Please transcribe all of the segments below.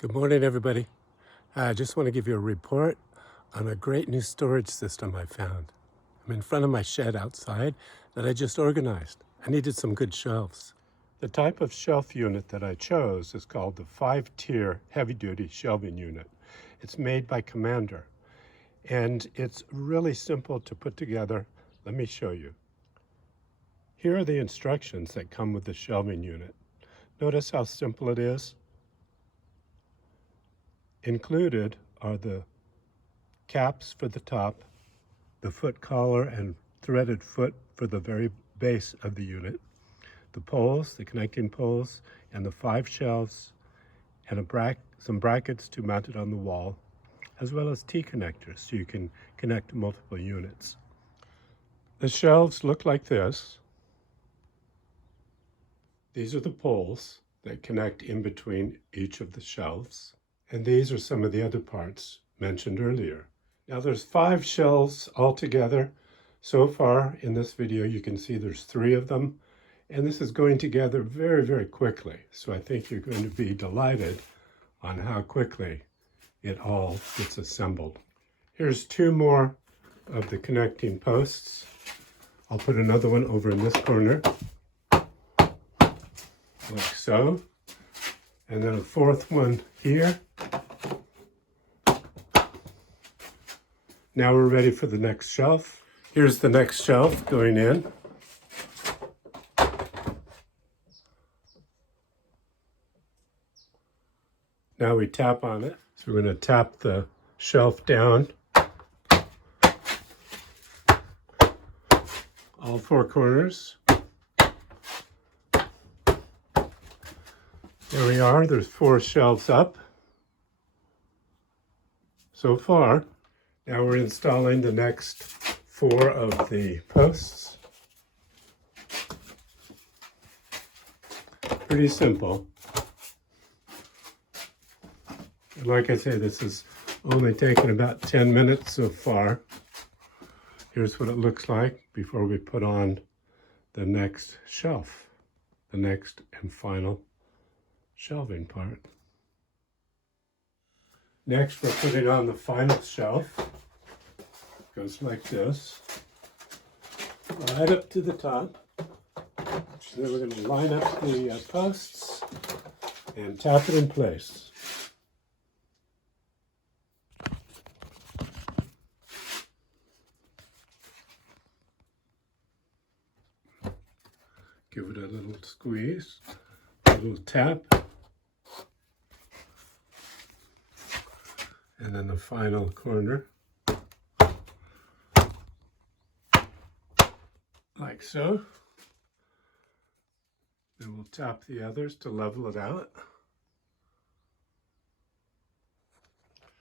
Good morning, everybody. I just want to give you a report on a great new storage system I found. I'm in front of my shed outside that I just organized. I needed some good shelves. The type of shelf unit that I chose is called the 5-tier heavy-duty shelving unit. It's made by Commander, and it's really simple to put together. Let me show you. Here are the instructions that come with the shelving unit. Notice how simple it is. Included are the caps for the top, the foot collar and threaded foot for the very base of the unit, the poles, the connecting poles, and the 5 shelves, and some brackets to mount it on the wall, as well as T-connectors so you can connect multiple units. The shelves look like this. These are the poles that connect in between each of the shelves. And these are some of the other parts mentioned earlier. Now there's 5 shelves altogether. So far in this video, you can see there's 3 of them. And this is going together very, very quickly. So I think you're going to be delighted on how quickly it all gets assembled. Here's 2 more of the connecting posts. I'll put another one over in this corner, like so. And then a 4th one here. Now we're ready for the next shelf. Here's the next shelf going in. Now we tap on it. So we're going to tap the shelf down. All 4 corners. There we are. There's 4 shelves up so far. Now we're installing the next 4 of the posts. Pretty simple. And like I say, this has only taken about 10 minutes so far. Here's what it looks like before we put on the next shelf, the next and final shelving part. Next, we're putting on the final shelf. It goes like this, right up to the top. So then we're going to line up the posts and tap it in place. Give it a little squeeze, a little tap. And then the final corner, like so. Then we'll tap the others to level it out.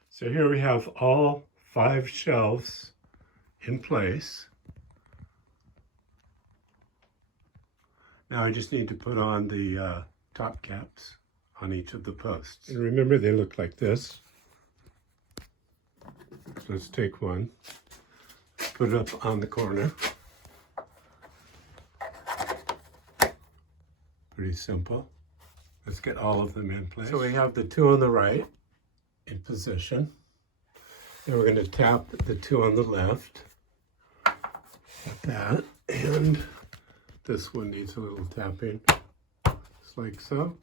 So here we have all 5 shelves in place. Now I just need to put on the top caps on each of the posts. And remember, they look like this. So let's take one, put it up on the corner. Pretty simple. Let's get all of them in place. So we have the 2 on the right in position. Then we're going to tap the 2 on the left, like that, and this one needs a little tapping, just like so.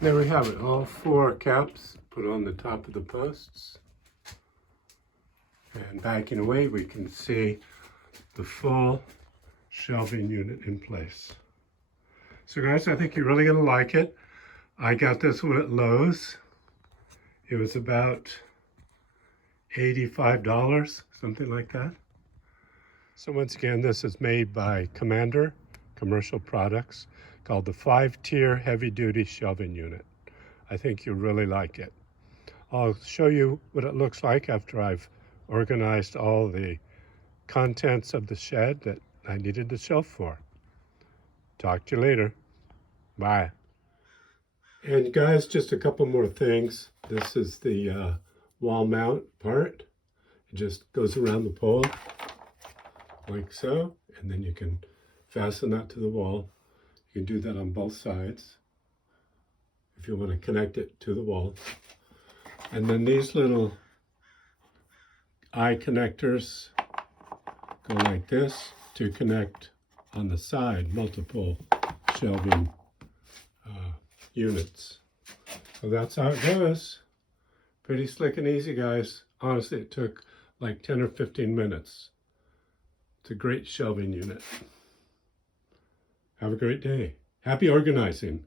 There we have it, all 4 caps put on the top of the posts. And backing away, we can see the full shelving unit in place. So guys, I think you're really going to like it. I got this one at Lowe's. It was about $85, something like that. So once again, this is made by Commander Commercial Products, called the 5-tier heavy-duty shelving unit. I think you'll really like it. I'll show you what it looks like after I've organized all the contents of the shed that I needed the shelf for. Talk to you later. Bye. And guys, just a couple more things. This is the wall mount part. It just goes around the pole like so, and then you can fasten that to the wall. You can do that on both sides if you want to connect it to the wall. And then these little eye connectors go like this to connect on the side multiple shelving units. So that's how it goes. Pretty slick and easy, guys. Honestly, it took like 10 or 15 minutes. It's a great shelving unit. Have a great day. Happy organizing.